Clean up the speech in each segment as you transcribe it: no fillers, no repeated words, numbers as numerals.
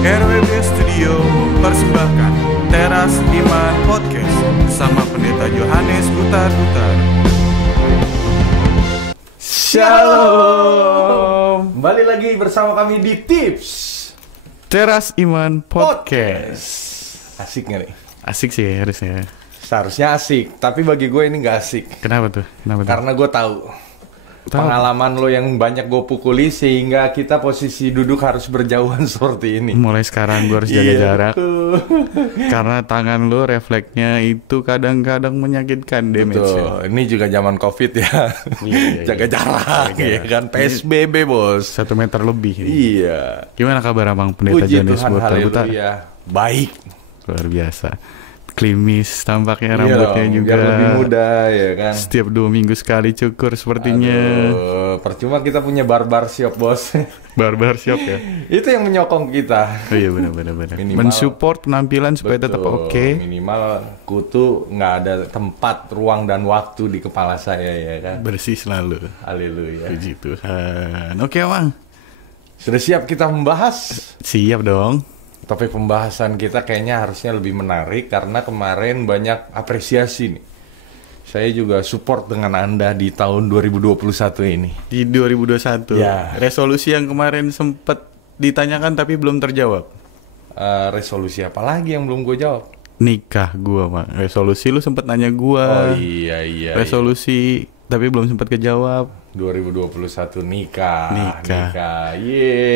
RWB Studio mempersembahkan Teras Iman Podcast bersama Pendeta Yohanes Hutar-Hutar. Shalom. Kembali lagi bersama kami di Tips Teras Iman Podcast. Asik nggak nih? Asik sih harusnya. Seharusnya asik, tapi bagi gue ini nggak asik. Kenapa tuh? Karena gue tahu pengalaman lo yang banyak gue pukuli sehingga kita posisi duduk harus berjauhan seperti ini. Mulai sekarang gue harus jaga jarak. Betul. Karena tangan lo refleksnya itu kadang-kadang menyakitkan damage. Betul. Ini juga zaman COVID ya. Iya. Jaga jarak ya kan. PSBB bos. 1 meter lebih. Iya. Gimana kabar Abang Pendeta Puji Yohanes Tuhan, Hutar-Hutar? haleluya. Baik. Luar biasa. Klimis tampaknya Iya rambutnya dong, juga. biar lebih muda ya kan. Setiap 2 minggu sekali cukur sepertinya. Aduh, percuma kita punya barbar shop bos. Barbar shop ya. Itu yang menyokong kita. Oh iya benar. Minimal. Mensupport penampilan supaya tetap Betul, oke. Minimal kutu nggak ada tempat, ruang dan waktu di kepala saya ya kan. Bersih selalu. Haleluya. Puji Tuhan. Oke Bang. Sudah siap kita membahas? Siap dong. Topik pembahasan kita kayaknya harusnya lebih menarik karena kemarin banyak apresiasi nih. Saya juga support dengan Anda di tahun 2021 ini. Di 2021. Ya. Resolusi yang kemarin sempat ditanyakan tapi belum terjawab. Resolusi apa lagi yang belum gue jawab? Nikah gua, Bang. Resolusi lu sempat nanya gua. Oh iya. Resolusi tapi belum sempat kejawab. 2021 nikah.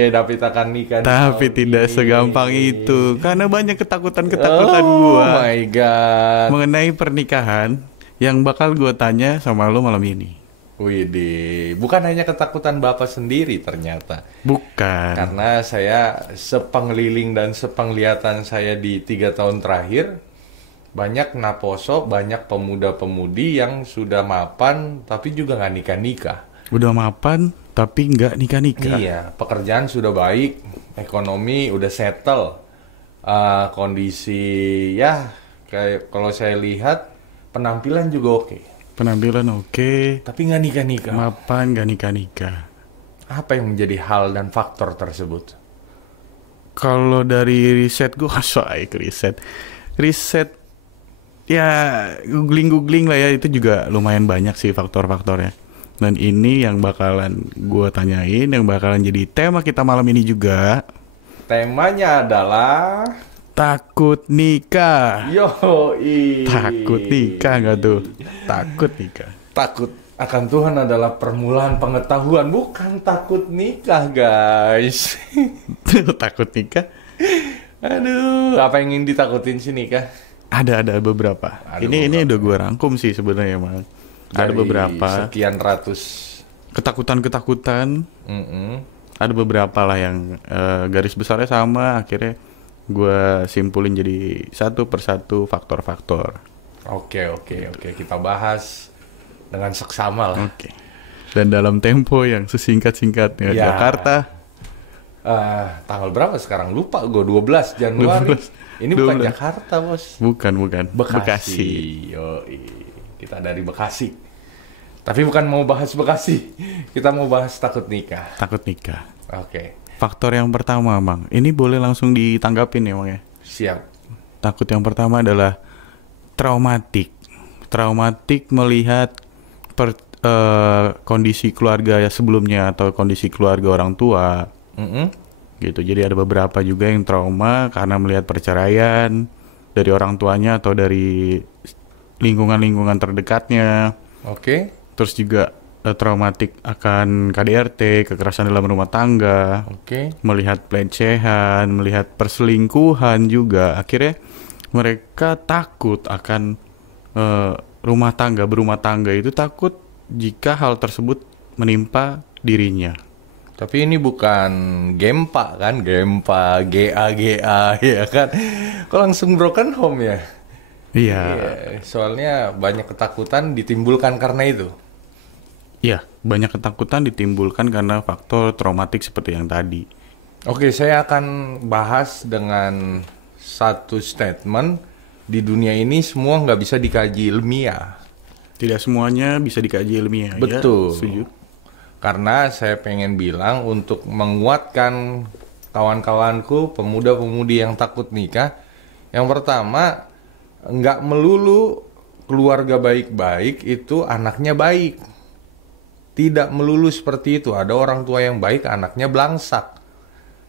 David akan nikah. Tapi tidak segampang itu. Karena banyak ketakutan-ketakutan gua. Oh my god. Mengenai pernikahan yang bakal gua tanya sama lu malam ini. Widih, bukan hanya ketakutan Bapak sendiri ternyata. Bukan. Karena saya sepengliling dan sepenglihatan saya di 3 tahun terakhir, banyak naposo, banyak pemuda-pemudi yang sudah mapan tapi juga nggak nikah-nikah. Udah mapan tapi nggak nikah-nikah. Iya, pekerjaan sudah baik, ekonomi udah settle, kondisi ya kayak kalau saya lihat penampilan juga oke. Penampilan oke, Tapi nggak nikah-nikah. mapan nggak nikah-nikah. Apa yang menjadi hal dan faktor tersebut? Kalau dari riset gue, riset ya googling lah ya, itu juga lumayan banyak sih faktor-faktornya. Dan ini yang bakalan gue tanyain, yang bakalan jadi tema kita malam ini juga. Temanya adalah Takut nikah. Yoi. Takut nikah nggak tuh? Takut nikah. Takut akan Tuhan adalah permulaan pengetahuan, bukan takut nikah, guys. Takut nikah? Aduh, apa yang ingin ditakutin sih nikah? Ada beberapa. Ini udah gue rangkum sih sebenarnya, Mang. Ada Dari beberapa sekian ratus ketakutan. Ada beberapa lah yang garis besarnya sama. Akhirnya gue simpulin jadi satu persatu faktor-faktor. Oke, kita bahas dengan seksama lah. Oke. Dan dalam tempo yang sesingkat-singkatnya. Ya. Jakarta. Tanggal berapa sekarang? Lupa gue, 12 Januari. 12. Ini bukan 12. Jakarta, bos. Bukan. Bekasi. Yoi. Kita dari Bekasi. Tapi bukan mau bahas Bekasi. Kita mau bahas takut nikah. Takut nikah. Oke. Faktor yang pertama, Bang. Ini boleh langsung ditanggapin ya, Bang ya. Siap. Takut yang pertama adalah traumatik. Traumatik melihat kondisi keluarga ya sebelumnya atau kondisi keluarga orang tua. Gitu. Jadi ada beberapa juga yang trauma karena melihat perceraian dari orang tuanya atau dari lingkungan-lingkungan terdekatnya. Oke. Terus juga traumatik akan KDRT, kekerasan dalam rumah tangga. Oke. Melihat pelecehan, melihat perselingkuhan juga. Akhirnya mereka takut akan berumah tangga itu takut jika hal tersebut menimpa dirinya. Tapi ini bukan Gempa kan? Gempa, GA ya kan? Kok langsung broken home ya? Iya. Soalnya banyak ketakutan ditimbulkan karena itu. Iya, banyak ketakutan ditimbulkan karena faktor traumatik seperti yang tadi. Oke, saya akan bahas dengan satu statement. Di dunia ini semua nggak bisa dikaji ilmiah. Tidak semuanya bisa dikaji ilmiah. Betul. Ya, setuju. Karena saya pengen bilang untuk menguatkan kawan-kawanku, pemuda-pemudi yang takut nikah, yang pertama, nggak melulu keluarga baik-baik itu anaknya baik. Tidak melulu seperti itu. Ada orang tua yang baik, anaknya belangsak.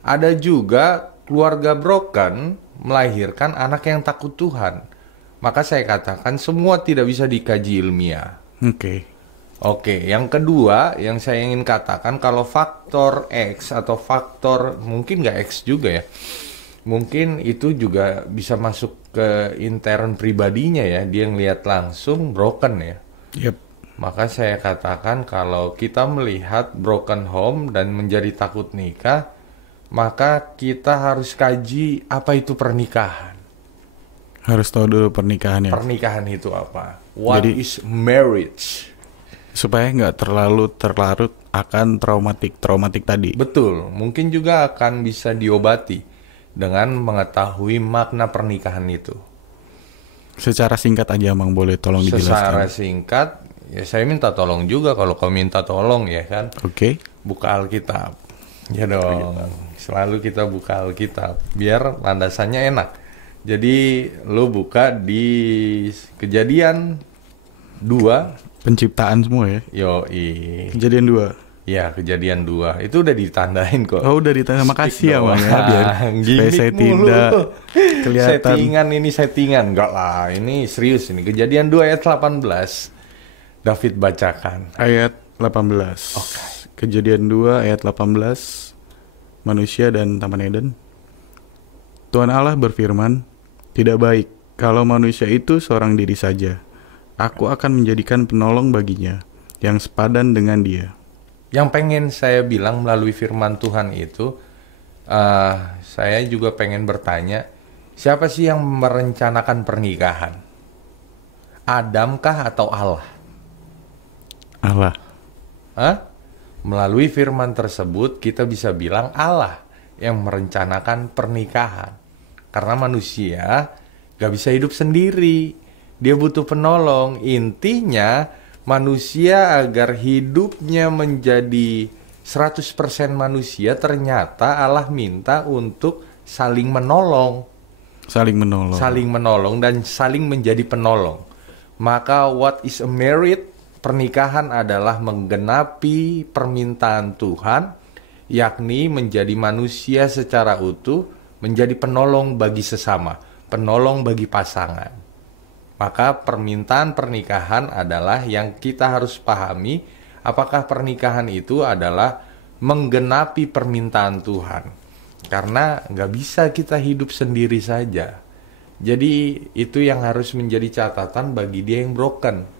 Ada juga keluarga broken melahirkan anak yang takut Tuhan. Maka saya katakan semua tidak bisa dikaji ilmiah. Oke, yang kedua yang saya ingin katakan, kalau faktor X atau faktor mungkin nggak X juga ya, mungkin itu juga bisa masuk ke intern pribadinya ya, dia ngelihat langsung broken ya. Yep. Maka saya katakan kalau kita melihat broken home dan menjadi takut nikah, maka kita harus kaji apa itu pernikahan. Harus tahu dulu pernikahan ya. Pernikahan itu apa? What is marriage? Supaya nggak terlalu terlarut akan traumatik tadi. Betul, mungkin juga akan bisa diobati dengan mengetahui makna pernikahan itu. Secara singkat aja Mang, boleh tolong dijelaskan? Secara singkat, ya saya minta tolong juga kalau kau minta tolong ya kan. Oke. Buka Alkitab. Ya dong, selalu kita buka Alkitab biar landasannya enak. Jadi lo buka di Kejadian 2. Penciptaan semua ya? Yoi. Kejadian 2? Ya, Kejadian 2. Itu udah ditandain kok. Oh, udah ditandain. Makasih ya Mang ya, biar saya tidak kelihatan. Settingan. Enggak lah, ini serius ini. Kejadian 2 ayat 18. David bacakan. Ayat 18. Okay. Kejadian 2 ayat 18. Manusia dan Taman Eden. Tuhan Allah berfirman, tidak baik kalau manusia itu seorang diri saja. Aku akan menjadikan penolong baginya yang sepadan dengan dia. Yang pengen saya bilang melalui firman Tuhan itu, saya juga pengen bertanya, siapa sih yang merencanakan pernikahan? Adamkah atau Allah? Allah. Melalui firman tersebut kita bisa bilang Allah yang merencanakan pernikahan. Karena manusia gak bisa hidup sendiri. Dia butuh penolong. Intinya manusia agar hidupnya menjadi 100% manusia, ternyata Allah minta untuk saling menolong. Saling menolong dan saling menjadi penolong. Maka what is a marriage? Pernikahan adalah menggenapi permintaan Tuhan, yakni menjadi manusia secara utuh, menjadi penolong bagi sesama, penolong bagi pasangan. Maka permintaan pernikahan adalah yang kita harus pahami, apakah pernikahan itu adalah menggenapi permintaan Tuhan. Karena nggak bisa kita hidup sendiri saja. Jadi itu yang harus menjadi catatan bagi dia yang broken.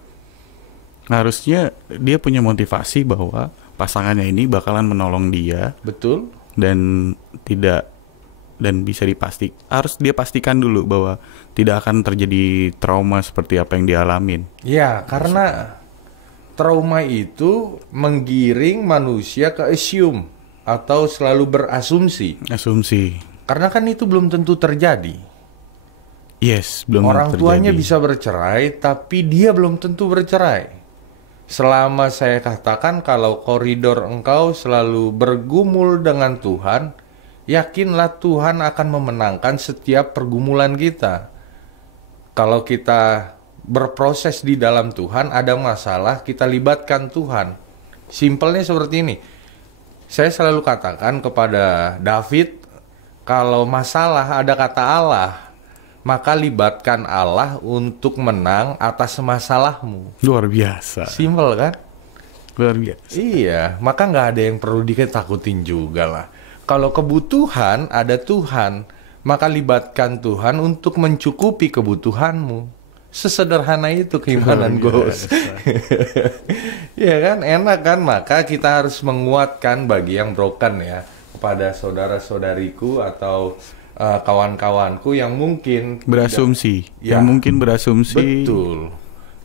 Harusnya dia punya motivasi bahwa pasangannya ini bakalan menolong dia. Betul. Dan bisa harus dia pastikan dulu bahwa tidak akan terjadi trauma seperti apa yang dialamin. Ya, karena trauma itu menggiring manusia ke assume atau selalu berasumsi. Karena kan itu belum tentu terjadi. Yes, belum Orang terjadi. tuanya bisa bercerai, tapi dia belum tentu bercerai. Selama saya katakan kalau koridor engkau selalu bergumul dengan Tuhan, yakinlah Tuhan akan memenangkan setiap pergumulan kita. Kalau kita berproses di dalam Tuhan, ada masalah, kita libatkan Tuhan. Simpelnya seperti ini. Saya selalu katakan kepada David, kalau masalah ada kata Allah, maka libatkan Allah untuk menang atas masalahmu. Luar biasa. Simpel kan? Luar biasa. Iya, maka nggak ada yang perlu ditakutin juga lah. Kalau kebutuhan ada Tuhan, maka libatkan Tuhan untuk mencukupi kebutuhanmu. Sesederhana itu keimanan Ghost. Ya kan, enak kan? Maka kita harus menguatkan bagi yang broken ya, kepada saudara-saudariku atau kawan-kawanku yang mungkin berasumsi. Betul.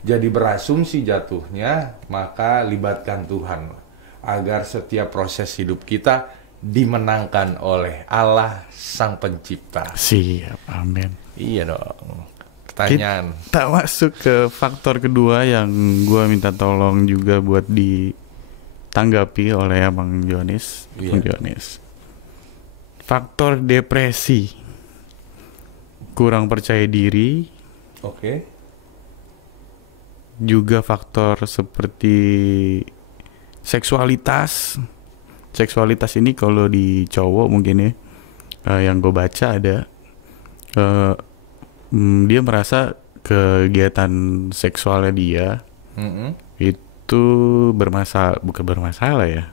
Jadi berasumsi jatuhnya, maka libatkan Tuhan agar setiap proses hidup kita dimenangkan oleh Allah Sang Pencipta. Siap, amin. Iya dong. Pertanyaan. Kita masuk ke faktor kedua yang gue minta tolong juga buat ditanggapi oleh Bang Jonis. Iya. Bang Jonis. faktor depresi, kurang percaya diri, Oke. juga faktor seperti seksualitas. Seksualitas ini kalau di cowok mungkin ya, yang gue baca ada dia merasa kegiatan seksualnya dia itu bukan bermasalah ya,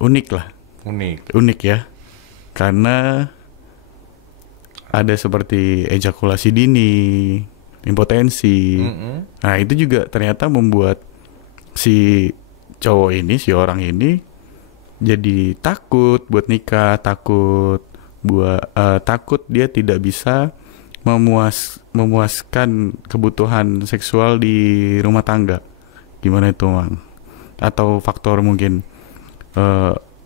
unik lah, unik ya, karena ada seperti ejakulasi dini, impotensi. Nah itu juga ternyata membuat si cowok ini, si orang ini jadi takut buat nikah, takut dia tidak bisa memuaskan kebutuhan seksual di rumah tangga. Gimana itu, Mang? Atau faktor mungkin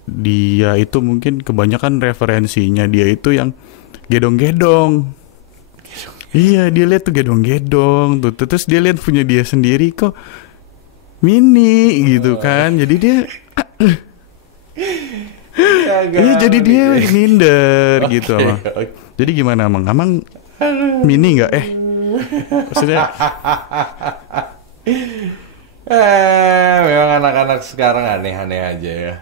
dia itu mungkin kebanyakan referensinya dia itu yang gedong-gedong. Iya, dia lihat tuh gedong-gedong tuh. Terus dia lihat punya dia sendiri kok mini gitu kan. Jadi dia iya, jadi dia minder gitu, Amang. Jadi gimana, Amang? Amang mini nggak? Maksudnya memang anak-anak sekarang aneh-aneh aja ya.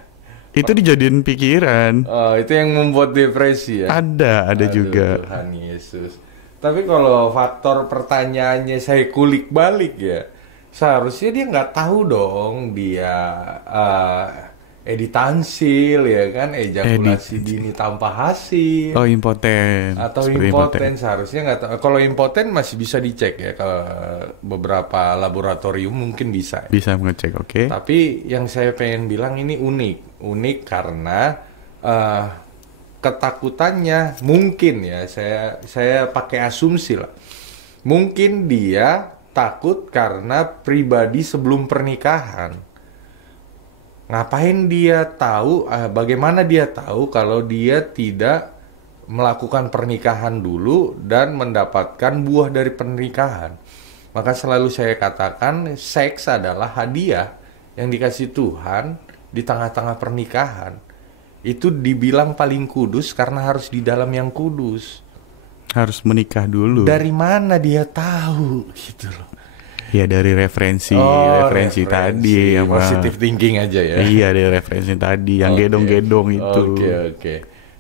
itu dijadiin pikiran. Oh, itu yang membuat depresi ya? Ada Aduh, juga. Tuhan Yesus. Tapi kalau faktor pertanyaannya saya kulik balik ya, seharusnya dia nggak tahu dong dia editansil ya kan, ejakulasi dini tanpa hasil. Oh, impoten. Atau Seperti impoten seharusnya nggak tahu. Kalau impoten masih bisa dicek ya, ke beberapa laboratorium mungkin bisa. Bisa mengecek, oke. Tapi yang saya pengen bilang ini unik karena ketakutannya mungkin ya, saya pakai asumsi lah. Mungkin dia takut karena pribadi sebelum pernikahan. Ngapain dia tahu, bagaimana dia tahu kalau dia tidak melakukan pernikahan dulu dan mendapatkan buah dari pernikahan. Maka selalu saya katakan seks adalah hadiah yang dikasih Tuhan di tengah-tengah pernikahan. Itu dibilang paling kudus karena harus di dalam yang kudus. Harus menikah dulu. Dari mana dia tahu gitu loh. Ya dari referensi tadi yang positive thinking aja ya. Iya, dari referensi tadi yang gedong-gedong itu. Oke.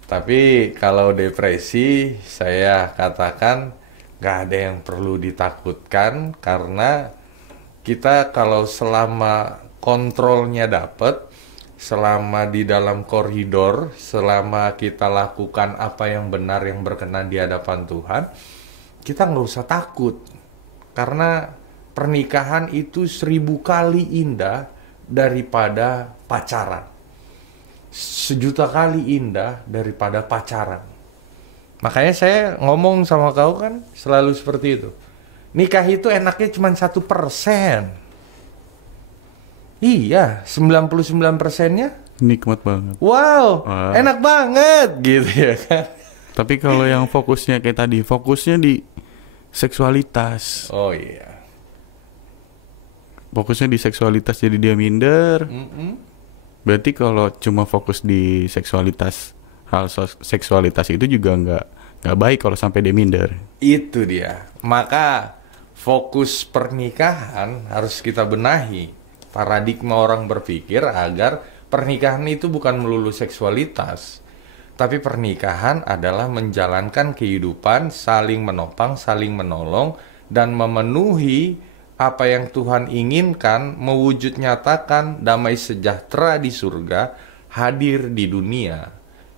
Tapi kalau depresi saya katakan nggak ada yang perlu ditakutkan karena kita kalau selama kontrolnya dapat, selama di dalam koridor, selama kita lakukan apa yang benar yang berkenan di hadapan Tuhan, kita nggak usah takut karena pernikahan itu 1000 kali indah daripada pacaran. 1.000.000 kali indah daripada pacaran. Makanya saya ngomong sama kau kan selalu seperti itu. Nikah itu enaknya cuma 1%. Iya, 99%-nya nikmat banget. wow, enak banget gitu ya kan. Tapi kalau yang fokusnya kayak tadi, fokusnya di seksualitas. Oh iya. Fokusnya di seksualitas jadi dia minder. Berarti kalau cuma fokus di seksualitas, hal seksualitas itu juga nggak baik kalau sampai dia minder. Itu dia. Maka fokus pernikahan harus kita benahi. Paradigma orang berpikir agar pernikahan itu bukan melulu seksualitas. Tapi pernikahan adalah menjalankan kehidupan saling menopang, saling menolong, dan memenuhi apa yang Tuhan inginkan, mewujud nyatakan damai sejahtera di surga, hadir di dunia.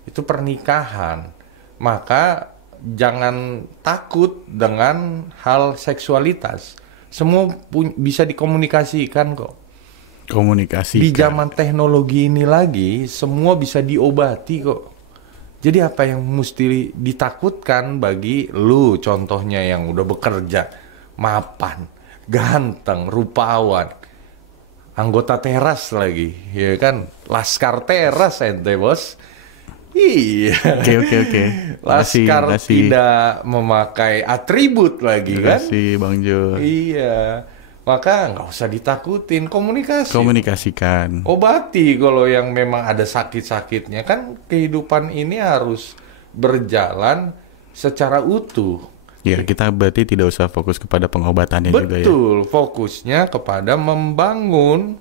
Itu pernikahan. Maka jangan takut dengan hal seksualitas. Semua bisa dikomunikasikan kok. Komunikasi. Di zaman teknologi ini lagi, semua bisa diobati kok. Jadi apa yang mesti ditakutkan bagi lu contohnya yang udah bekerja, mapan, ganteng, rupawan, anggota teras lagi, ya kan? Laskar teras ente bos. Iya. Oke. Laskar Makasih. tidak memakai atribut lagi kan? Makasih Bang Jo. Iya. Maka nggak usah ditakutin, komunikasi. Komunikasikan. Obati kalau yang memang ada sakit-sakitnya. Kan kehidupan ini harus berjalan secara utuh. Ya, kita berarti tidak usah fokus kepada pengobatannya juga ya. Betul, fokusnya kepada membangun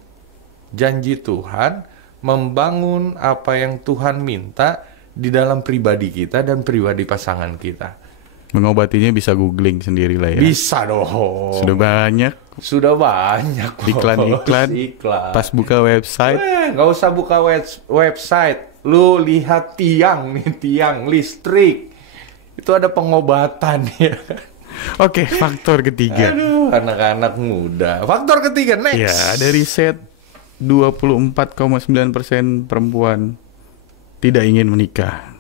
janji Tuhan, membangun apa yang Tuhan minta di dalam pribadi kita dan pribadi pasangan kita. Mengobatinya bisa googling sendiri lah ya. Bisa dong. Sudah banyak kok. iklan-iklan. Pas buka website. Nggak usah buka website. Lu lihat tiang listrik. Itu ada pengobatan ya. Oke, faktor ketiga. Aduh, anak-anak muda. Faktor ketiga, next. Ya, ada riset 24,9% perempuan tidak ingin menikah.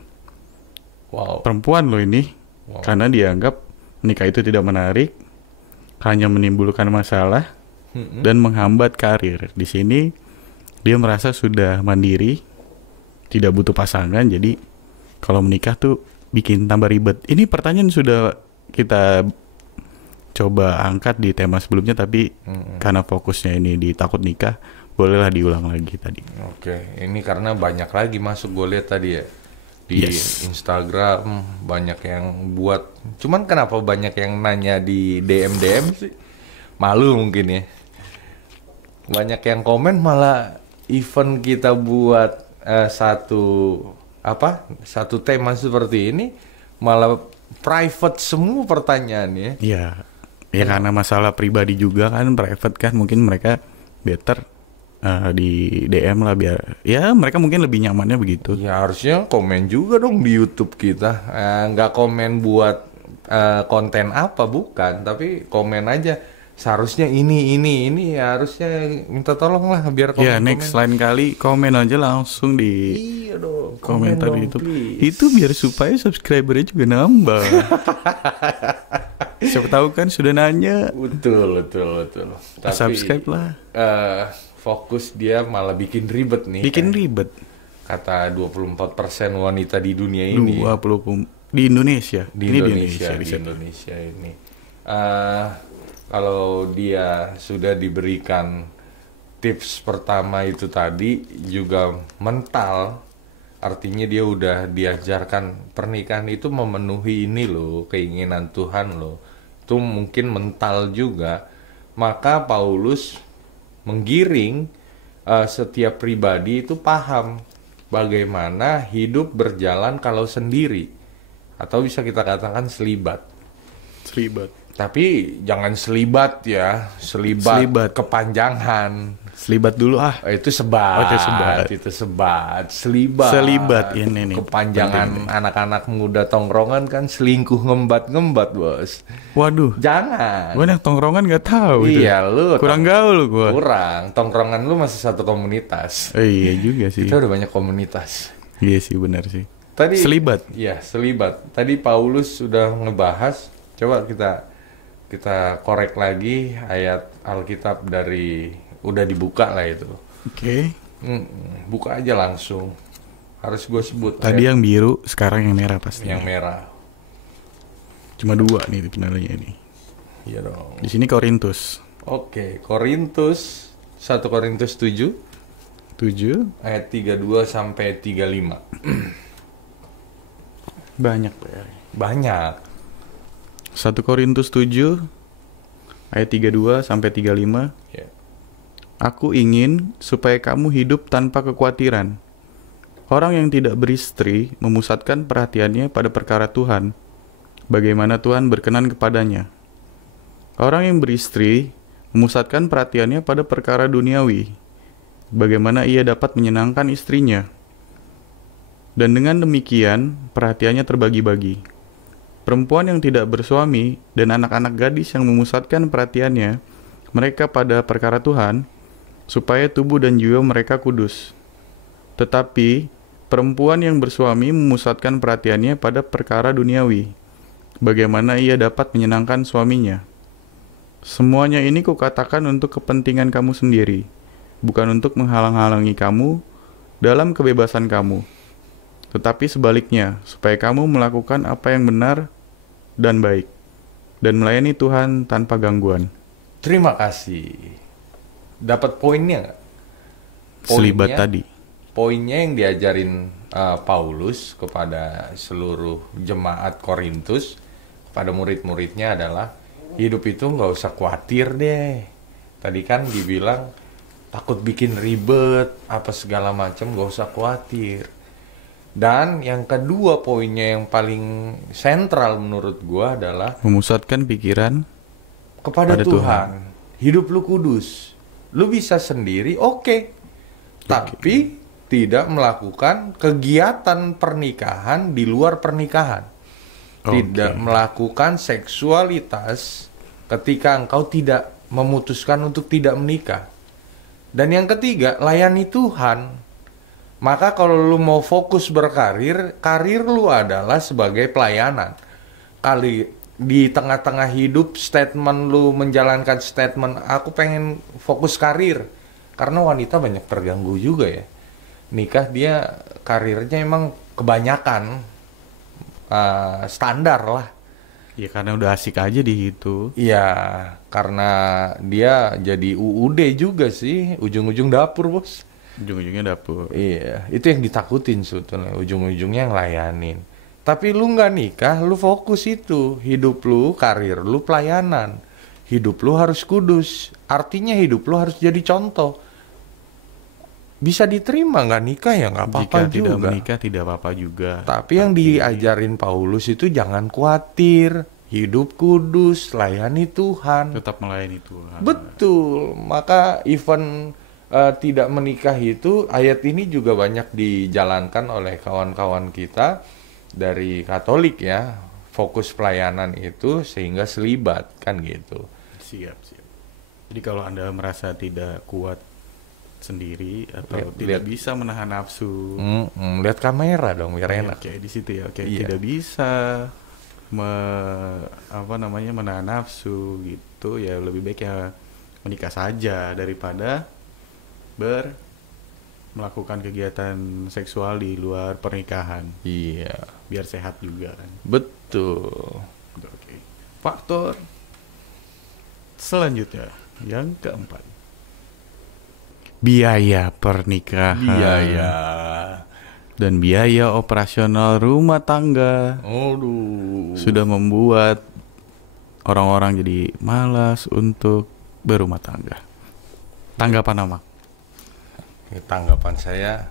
Wow. Perempuan loh ini. Wow. Karena dianggap menikah itu tidak menarik, hanya menimbulkan masalah dan menghambat karir. Di sini dia merasa sudah mandiri, tidak butuh pasangan, jadi kalau menikah tuh bikin tambah ribet. Ini pertanyaan sudah kita coba angkat di tema sebelumnya, tapi karena fokusnya ini di takut nikah, bolehlah diulang lagi tadi. Oke, ini karena banyak lagi masuk, gue lihat tadi ya. Di Instagram banyak yang buat. Cuman kenapa banyak yang nanya di DM sih? Malu mungkin ya. Banyak yang komen malah event kita buat satu tema seperti ini malah private semua pertanyaannya. Iya. Ya karena masalah pribadi juga kan, private kan, mungkin mereka better di DM lah biar ya mereka mungkin lebih nyamannya begitu. Ya harusnya komen juga dong di YouTube kita. Nggak komen buat konten apa, bukan, tapi komen aja. Seharusnya ini ya, harusnya minta tolong lah biar komen. Ya next lain kali komen aja langsung di komentar di YouTube. Itu biar supaya subscribernya juga nambah. Siapa tahu kan sudah nanya. Betul. Tapi subscribe lah. Fokus dia malah bikin ribet nih. Ribet. Kata 24% wanita di dunia ini. 20 di Indonesia. Di Indonesia ini. Kalau dia sudah diberikan tips pertama itu tadi juga mental, artinya dia udah diajarkan pernikahan itu memenuhi ini loh, keinginan Tuhan loh. Itu mungkin mental juga. Maka Paulus menggiring setiap pribadi itu paham bagaimana hidup berjalan kalau sendiri, atau bisa kita katakan selibat. Tapi jangan selibat ya, selibat kepanjangan. Selibat dulu Itu sebat. Selibat ini nih. Kepanjangan anak-anak muda tongkrongan kan selingkuh ngembat, Bos. Waduh. Jangan. Gue yang tongkrongan nggak tahu. Iya, lu kurang gaul gue. Kurang. Tongkrongan lu masih satu komunitas. Iya juga sih. Kita udah banyak komunitas. Iya sih, benar sih. Tadi selibat. Iya, selibat. Tadi Paulus sudah ngebahas. Coba kita korek lagi ayat Alkitab dari udah dibuka lah itu. Oke. Buka aja langsung. Harus gue sebut. Tadi yang biru, sekarang yang merah pasti. Yang merah. Cuma 2 nih sebenarnya ini. Iya dong. Di sini Korintus. Oke, Korintus 1 Korintus 7 ayat 32 sampai 35. Banyak ya. Banyak. 1 Korintus 7 ayat 32 sampai 35. Yeah. Aku ingin supaya kamu hidup tanpa kekhawatiran. Orang yang tidak beristri memusatkan perhatiannya pada perkara Tuhan, bagaimana Tuhan berkenan kepadanya. Orang yang beristri memusatkan perhatiannya pada perkara duniawi, bagaimana ia dapat menyenangkan istrinya. Dan dengan demikian, perhatiannya terbagi-bagi. Perempuan yang tidak bersuami dan anak-anak gadis yang memusatkan perhatiannya mereka pada perkara Tuhan, supaya tubuh dan jiwa mereka kudus. Tetapi perempuan yang bersuami memusatkan perhatiannya pada perkara duniawi, bagaimana ia dapat menyenangkan suaminya. Semuanya ini kukatakan untuk kepentingan kamu sendiri, bukan untuk menghalang-halangi kamu dalam kebebasan kamu, tetapi sebaliknya, supaya kamu melakukan apa yang benar dan baik, dan melayani Tuhan tanpa gangguan. Terima kasih. Dapat poinnya nggak? Selibat tadi. Poinnya yang diajarin Paulus kepada seluruh jemaat Korintus, pada murid-muridnya adalah hidup itu nggak usah khawatir deh. Tadi kan dibilang takut bikin ribet, apa segala macam, nggak usah khawatir. Dan yang kedua poinnya yang paling sentral menurut gua adalah memusatkan pikiran kepada Tuhan. Hidup lu kudus. Lu bisa sendiri, oke. Tapi tidak melakukan kegiatan pernikahan di luar pernikahan. Tidak melakukan seksualitas ketika engkau tidak memutuskan untuk tidak menikah. Dan yang ketiga, layani Tuhan. Maka kalau lu mau fokus berkarir, karir lu adalah sebagai pelayanan. Kali di tengah-tengah hidup statement lu menjalankan statement aku pengen fokus karir. Karena wanita banyak terganggu juga ya. Nikah dia karirnya emang kebanyakan standar lah. Ya karena udah asik aja di itu. Iya, karena dia jadi UUD juga sih, ujung-ujung dapur bos. Ujung-ujungnya dapur. Iya, itu yang ditakutin sebetulnya, ujung-ujungnya yang layanin. Tapi lu nggak nikah, lu fokus itu, hidup lu, karir lu, pelayanan. Hidup lu harus kudus, artinya hidup lu harus jadi contoh. Bisa diterima nggak nikah ya nggak apa-apa juga. Jika tidak menikah tidak apa-apa juga. Tapi yang diajarin Paulus itu jangan khawatir, hidup kudus, layani Tuhan. Tetap melayani Tuhan. Betul, maka even tidak menikah itu, ayat ini juga banyak dijalankan oleh kawan-kawan kita dari Katolik ya, fokus pelayanan itu sehingga selibat kan gitu. Siap. Jadi kalau Anda merasa tidak kuat sendiri atau tidak bisa menahan nafsu, lihat kamera dong biar enak. Kayak di situ ya, tidak bisa menahan nafsu gitu ya, lebih baik ya menikah saja daripada melakukan kegiatan seksual di luar pernikahan. Iya, biar sehat juga kan. Betul. Oke. Faktor selanjutnya yang keempat, biaya pernikahan. Biaya dan biaya operasional rumah tangga. Sudah membuat orang-orang jadi malas untuk berumah tangga. Tanggapan Ama? Tanggapan saya,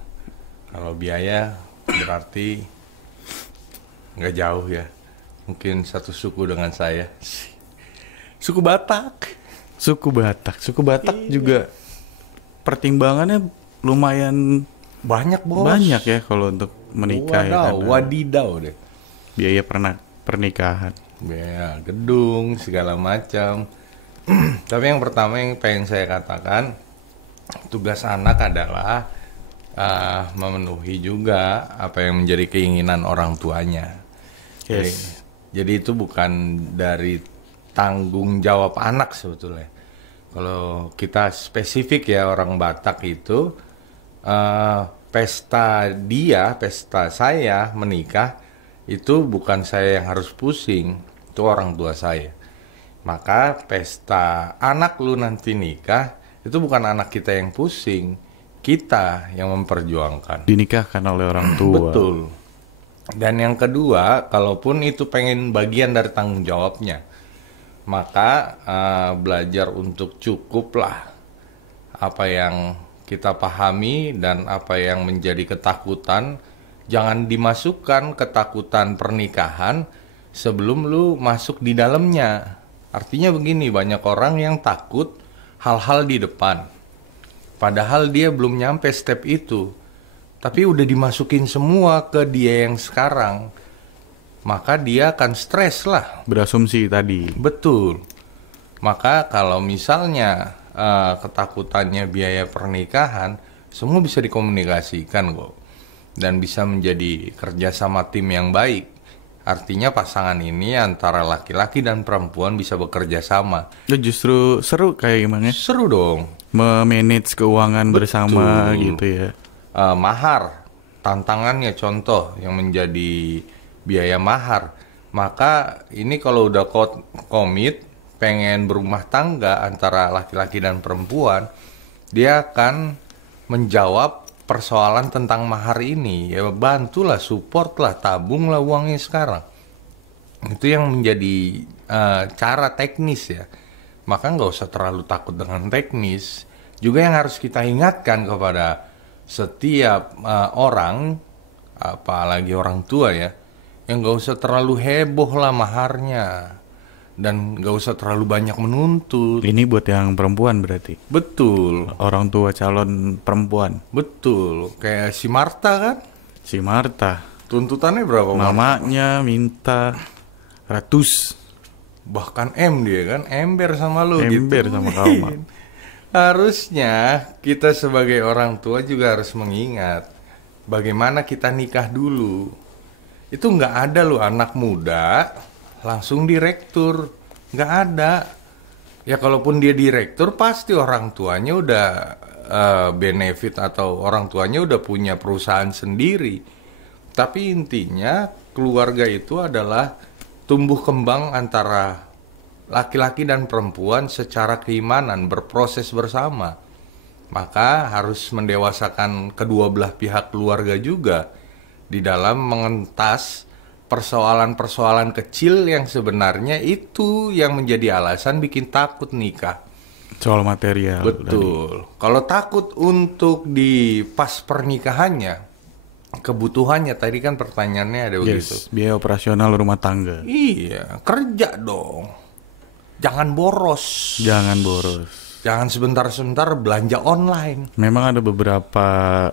kalau biaya berarti nggak jauh ya. Mungkin satu suku dengan saya. Suku Batak. Juga pertimbangannya lumayan banyak bos. Banyak ya kalau untuk menikah. Wadidaw deh. Biaya pernikahan. Biaya gedung segala macam. Tapi yang pertama yang pengen saya katakan, tugas anak adalah memenuhi juga apa yang menjadi keinginan orang tuanya. Yes. Jadi itu bukan dari tanggung jawab anak sebetulnya. Kalau kita spesifik ya orang Batak itu, pesta saya menikah itu bukan saya yang harus pusing, itu orang tua saya. Maka pesta anak lu nanti nikah itu bukan anak kita yang pusing, kita yang memperjuangkan. Dinikahkan oleh orang tua. Betul. Dan yang kedua, kalaupun itu pengen bagian dari tanggung jawabnya, maka belajar untuk cukuplah apa yang kita pahami dan apa yang menjadi ketakutan. Jangan dimasukkan ketakutan pernikahan sebelum lu masuk di dalamnya. Artinya begini, banyak orang yang takut hal-hal di depan, padahal dia belum nyampe step itu, tapi udah dimasukin semua ke dia yang sekarang, maka dia akan stres lah. Berasumsi tadi. Betul. Maka kalau misalnya ketakutannya biaya pernikahan, semua bisa dikomunikasikan kok, dan bisa menjadi kerjasama tim yang baik. Artinya pasangan ini antara laki-laki dan perempuan bisa bekerja sama. Justru seru kayak gimana? Seru dong. Memanage keuangan bersama gitu ya. Mahar, tantangannya contoh yang menjadi biaya mahar. Maka ini kalau udah komit, pengen berumah tangga antara laki-laki dan perempuan, dia akan menjawab persoalan tentang mahar ini. Ya bantulah, supportlah, tabunglah uangnya sekarang. Itu yang menjadi cara teknis ya. Maka nggak usah terlalu takut dengan teknis. Juga yang harus kita ingatkan kepada setiap orang, apalagi orang tua ya, yang nggak usah terlalu heboh lah maharnya. Dan nggak usah terlalu banyak menuntut. Ini buat yang perempuan berarti? Betul. Orang tua calon perempuan? Betul. Kayak si Marta kan? Si Marta. Tuntutannya berapa? Mamanya minta ratus. Bahkan M dia kan, ember sama lu Ember gitu. sama kamu. Harusnya kita sebagai orang tua juga harus mengingat bagaimana kita nikah dulu. Itu nggak ada loh anak muda langsung direktur, nggak ada. Ya kalaupun dia direktur pasti orang tuanya udah benefit atau orang tuanya udah punya perusahaan sendiri. Tapi intinya keluarga itu adalah tumbuh kembang antara laki-laki dan perempuan secara keimanan, berproses bersama. Maka harus mendewasakan kedua belah pihak keluarga juga di dalam mengentas persoalan-persoalan kecil yang sebenarnya itu yang menjadi alasan bikin takut nikah. Soal material. Betul. Kalau takut untuk di pas pernikahannya, kebutuhannya tadi kan pertanyaannya ada begitu. Yes, biaya operasional rumah tangga. Iya, kerja dong. Jangan boros. Jangan boros. Jangan sebentar-sebentar belanja online. Memang ada beberapa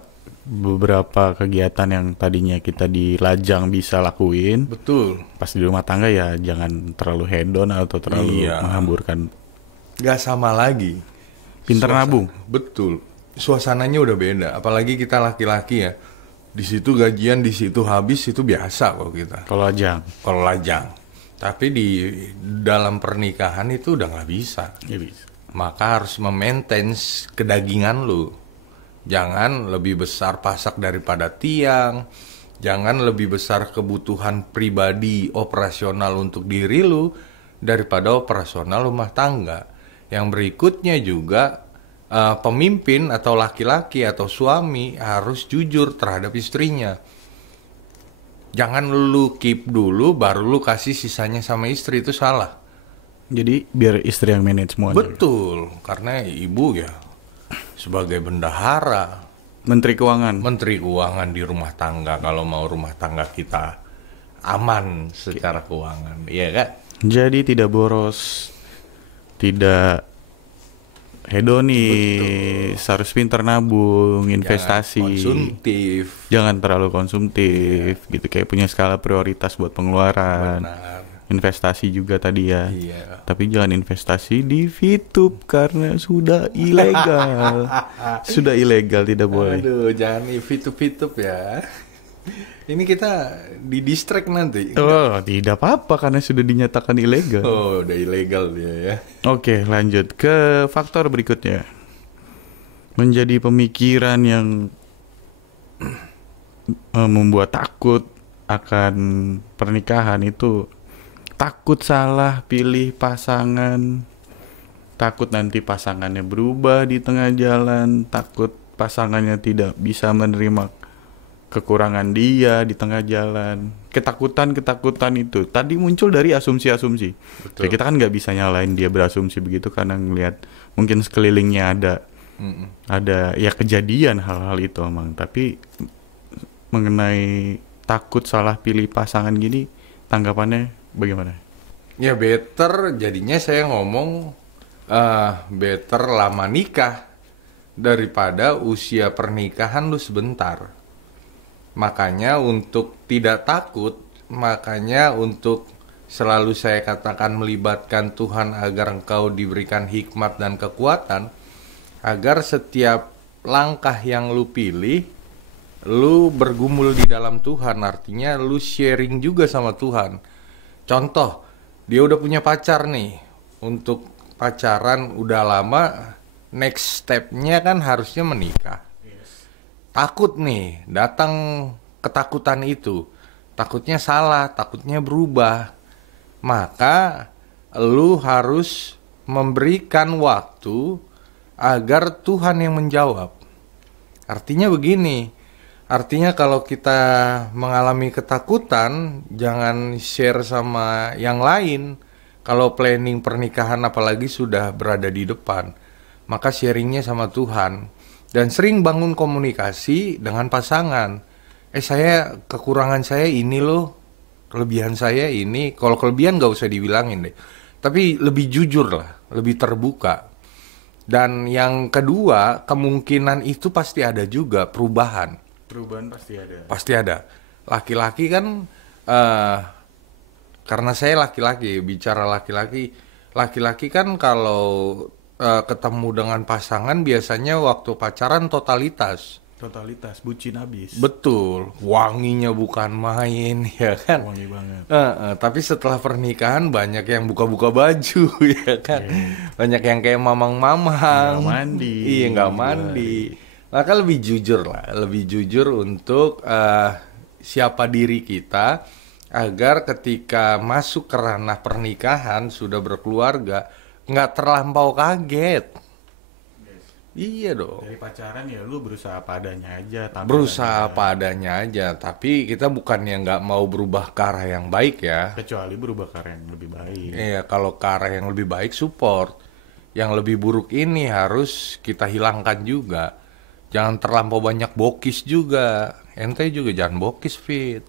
kegiatan yang tadinya kita di lajang bisa lakuin. Betul. Pas di rumah tangga ya jangan terlalu hedon atau terlalu menghamburkan. Gak sama lagi. Pinter nabung. Betul. Suasananya udah beda. Apalagi kita laki-laki ya. Di situ gajian, di situ habis, itu biasa kok kita. Kalau lajang. Kalau lajang. Tapi di dalam pernikahan itu udah nggak bisa. Ya bisa. Maka harus memaintain kedagingan lu. Jangan lebih besar pasak daripada tiang. Jangan lebih besar kebutuhan pribadi operasional untuk diri lu daripada operasional rumah tangga. Yang berikutnya juga pemimpin atau laki-laki atau suami harus jujur terhadap istrinya. Jangan lu keep dulu baru lu kasih sisanya sama istri, itu salah. Jadi biar istri yang manage semuanya. Betul, karena ibu ya sebagai bendahara, Menteri Keuangan. Menteri Keuangan di rumah tangga kalau mau rumah tangga kita aman secara keuangan, iya kan? Jadi tidak boros, tidak hedonis, harus pintar nabung, investasi. Jangan konsumtif. Jangan terlalu konsumtif, gitu, kayak punya skala prioritas buat pengeluaran. Benar. Investasi juga tadi ya. Iya. Tapi jangan investasi di VTube karena sudah ilegal. Sudah ilegal, tidak boleh. Aduh, jangan fitup-fitup ya. Ini kita di distract nanti. Oh, tidak apa-apa karena sudah dinyatakan ilegal. Oh, udah ilegal dia ya. Oke, lanjut ke faktor berikutnya. Menjadi pemikiran yang membuat takut akan pernikahan itu takut salah pilih pasangan, takut nanti pasangannya berubah di tengah jalan, takut pasangannya tidak bisa menerima kekurangan dia di tengah jalan. Ketakutan itu tadi muncul dari asumsi-asumsi. Ya, kita kan nggak bisa nyalain dia berasumsi begitu karena ngelihat mungkin sekelilingnya ada ya kejadian hal-hal itu emang. Tapi mengenai takut salah pilih pasangan gini, tanggapannya bagaimana? Ya better jadinya saya ngomong better lama nikah daripada usia pernikahan lu sebentar. Makanya untuk tidak takut, makanya untuk selalu saya katakan melibatkan Tuhan agar engkau diberikan hikmat dan kekuatan, agar setiap langkah yang lu pilih, lu bergumul di dalam Tuhan, artinya lu sharing juga sama Tuhan. Contoh, dia udah punya pacar nih, untuk pacaran udah lama, next stepnya kan harusnya menikah. Takut nih, datang ketakutan itu. Takutnya salah, takutnya berubah. Maka lu harus memberikan waktu agar Tuhan yang menjawab. Artinya begini, artinya kalau kita mengalami ketakutan, jangan share sama yang lain. Kalau planning pernikahan apalagi sudah berada di depan, maka sharingnya sama Tuhan. Dan sering bangun komunikasi dengan pasangan. Kekurangan saya ini loh, kelebihan saya ini. Kalau kelebihan gak usah dibilangin deh. Tapi lebih jujur lah, lebih terbuka. Dan yang kedua, kemungkinan itu pasti ada juga perubahan. Perubahan pasti ada. Pasti ada. Laki-laki kan, karena saya laki-laki, bicara laki-laki kan kalau ketemu dengan pasangan biasanya waktu pacaran totalitas. Totalitas, bucin abis. Betul, wanginya bukan main, ya kan? Wangi banget. Tapi setelah pernikahan banyak yang buka-buka baju, ya kan? Yeah. Banyak yang kayak mamang-mamang. Nggak mandi. Iya, nggak mandi. Maka lebih jujur lah, lebih jujur untuk siapa diri kita, agar ketika masuk ke ranah pernikahan, sudah berkeluarga, nggak terlampau kaget. Iya dong. Dari pacaran ya lu berusaha apa adanya aja. Berusaha apa adanya aja. Tapi kita bukannya nggak mau berubah ke arah yang baik ya. Kecuali berubah ke arah yang lebih baik. Iya, kalau ke arah yang lebih baik support. Yang lebih buruk ini harus kita hilangkan juga. Jangan terlampau banyak bokis juga. Ente juga jangan bokis, Fit.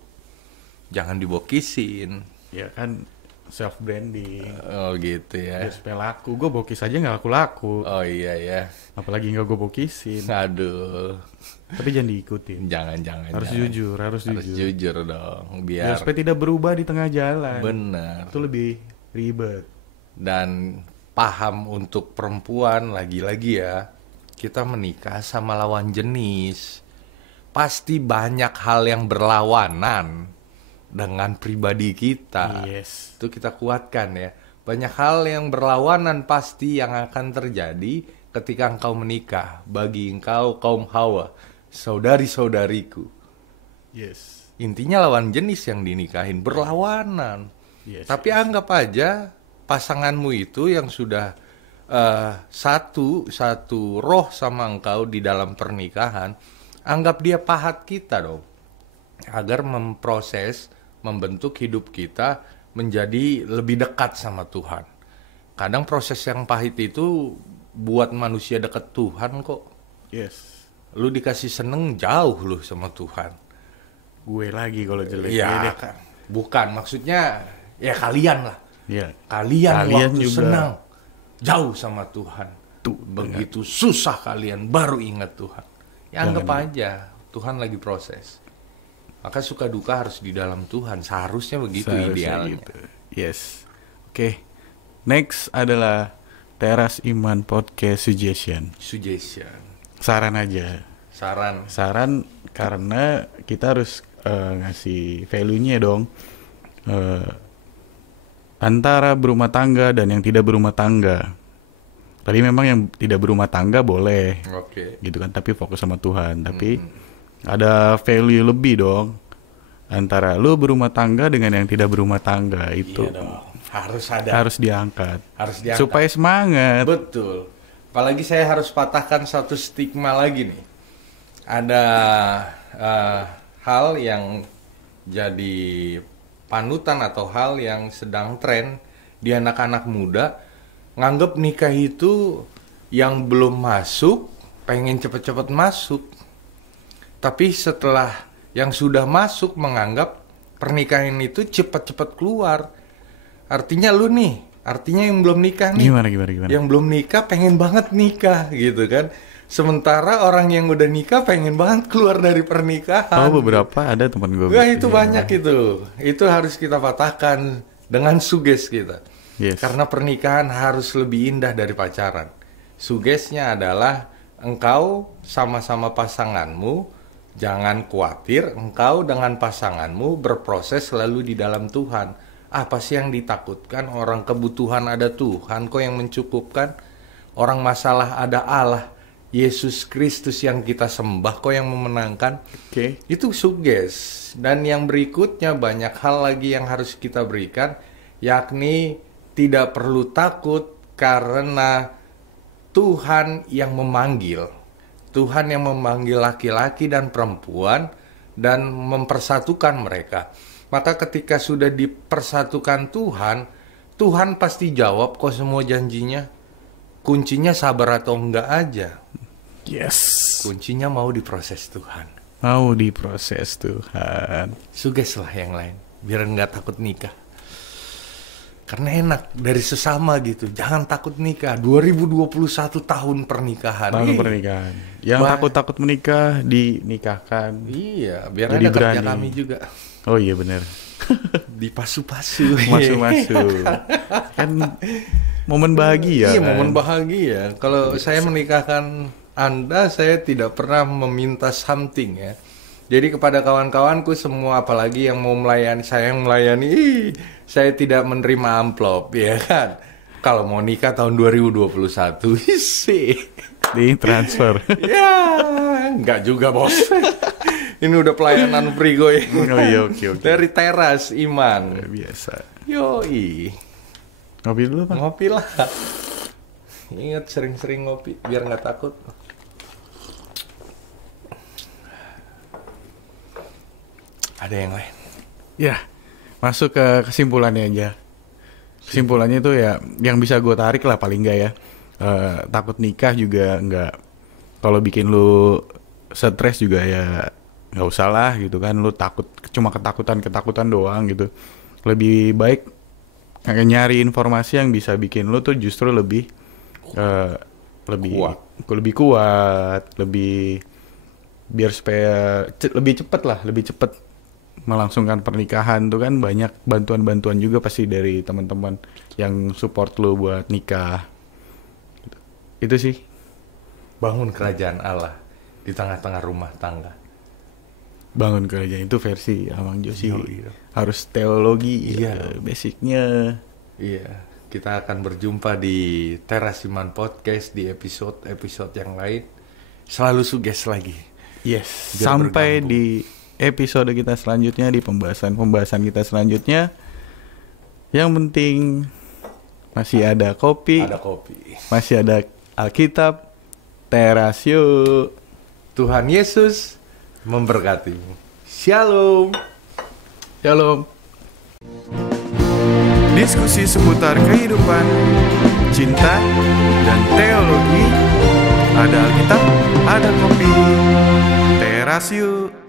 Jangan dibokisin. Ya kan self branding. Oh gitu ya. Biar supaya laku. Gue bokis aja nggak laku-laku. Oh iya ya. Apalagi nggak gue bokisin. Aduh. Tapi jangan diikutin. Jangan. Harus jujur. Harus jujur dong. Biar supaya tidak berubah di tengah jalan. Bener. Itu lebih ribet. Dan paham untuk perempuan lagi-lagi ya. Kita menikah sama lawan jenis. Pasti banyak hal yang berlawanan dengan pribadi kita. Yes. Itu kita kuatkan ya. Banyak hal yang berlawanan pasti yang akan terjadi ketika engkau menikah. Bagi engkau kaum Hawa, saudari-saudariku. Yes. Intinya lawan jenis yang dinikahin, berlawanan. Yes. Tapi anggap aja pasanganmu itu yang sudah satu roh sama engkau di dalam pernikahan, anggap dia pahat kita dong. Agar membentuk hidup kita menjadi lebih dekat sama Tuhan. Kadang proses yang pahit itu buat manusia dekat Tuhan kok. Yes. Lu dikasih seneng jauh lu sama Tuhan. Gue lagi kalau jelek. Iya, bukan maksudnya ya kalian lah. Iya. Kalian waktu juga senang jauh sama Tuhan. Tuh, begitu susah kalian baru ingat Tuhan. Ya anggap aja Tuhan lagi proses. Maka suka duka harus di dalam Tuhan. Seharusnya begitu idealnya. Gitu. Yes. Oke. Next adalah Teras Iman Podcast Suggestion. Saran aja. Saran karena kita harus ngasih value-nya dong. Antara berumah tangga dan yang tidak berumah tangga. Tadi memang yang tidak berumah tangga boleh. Oke. Gitu kan, tapi fokus sama Tuhan. Tapi ada value lebih dong antara lu berumah tangga dengan yang tidak berumah tangga itu. Iya dong. Harus diangkat. Supaya semangat. Betul. Apalagi saya harus patahkan satu stigma lagi nih. Ada hal yang jadi panutan atau hal yang sedang tren di anak-anak muda, nganggep nikah itu yang belum masuk pengen cepet-cepet masuk. Tapi setelah yang sudah masuk menganggap pernikahan itu cepet-cepet keluar. Artinya lu nih, artinya yang belum nikah nih. Gimana? Yang belum nikah pengen banget nikah gitu kan. Sementara orang yang udah nikah pengen banget keluar dari pernikahan. Oh, beberapa ada teman gue. Wah, itu banyak itu. Itu harus kita patahkan dengan suges kita. Yes. Karena pernikahan harus lebih indah dari pacaran. Sugesnya adalah engkau sama-sama pasanganmu, jangan khawatir, engkau dengan pasanganmu berproses selalu di dalam Tuhan. Apa sih yang ditakutkan? Orang kebutuhan ada Tuhan kok yang mencukupkan. Orang masalah ada Allah, Yesus Kristus yang kita sembah kok yang memenangkan. Oke. Itu suges. Dan yang berikutnya banyak hal lagi yang harus kita berikan, yakni tidak perlu takut karena Tuhan yang memanggil. Tuhan yang memanggil laki-laki dan perempuan dan mempersatukan mereka. Maka ketika sudah dipersatukan Tuhan, Tuhan pasti jawab kok semua janjinya. Kuncinya sabar atau enggak aja. Yes. Kuncinya mau diproses Tuhan. Mau diproses Tuhan. Sugeslah yang lain, biar enggak takut nikah. Karena enak dari sesama gitu. Jangan takut nikah. 2021 tahun pernikahan. Tahun pernikahan. Yang takut-takut menikah dinikahkan. Iya, biar Jadi ada kerja berani. kami juga. Oh iya benar. Dipasu-pasu. Masu-masu. Kan momen bahagia. Iya, kan? momen bahagia. Kalau saya menikahkan Anda, saya tidak pernah meminta something ya. Jadi kepada kawan-kawanku semua, apalagi yang mau melayani, saya yang melayani, saya tidak menerima amplop, ya kan? Kalau mau nikah tahun 2021, sih. Di transfer. Ya, enggak juga bos. Ini udah pelayanan Prigo ya. Oh iya, oke. Dari teras Iman. Biasa. Yoi. Ngopi dulu, Pak. Ngopi lah. Ingat sering-sering ngopi biar nggak takut. Ada yang lain? Ya, masuk ke kesimpulannya aja. Kesimpulannya itu ya, yang bisa gue tarik lah paling enggak ya. Takut nikah juga enggak. Kalau bikin lu stres juga ya nggak usah lah gitu kan. Lu takut, cuma ketakutan doang gitu. Lebih baik nyari informasi yang bisa bikin lu tuh justru lebih kuat, biar supaya lebih cepat melangsungkan pernikahan tuh kan. Banyak bantuan juga pasti dari teman-teman yang support lu buat nikah. Itu sih. Bangun kerajaan Allah di tengah-tengah rumah tangga. Bangun kerajaan itu versi Amang Josi. Harus teologi, iya. Basicnya. Iya, kita akan berjumpa di Teras Iman Podcast di episode yang lain. Selalu suges lagi. Yes. Biar Sampai bergabung. di episode kita selanjutnya, di pembahasan kita selanjutnya. Yang penting masih ada kopi. Ada kopi. Masih ada Alkitab. Teras yuk. Tuhan Yesus memberkati. Shalom. Shalom. Diskusi seputar kehidupan, cinta, dan teologi. Ada Alkitab, ada kopi. Teras yuk.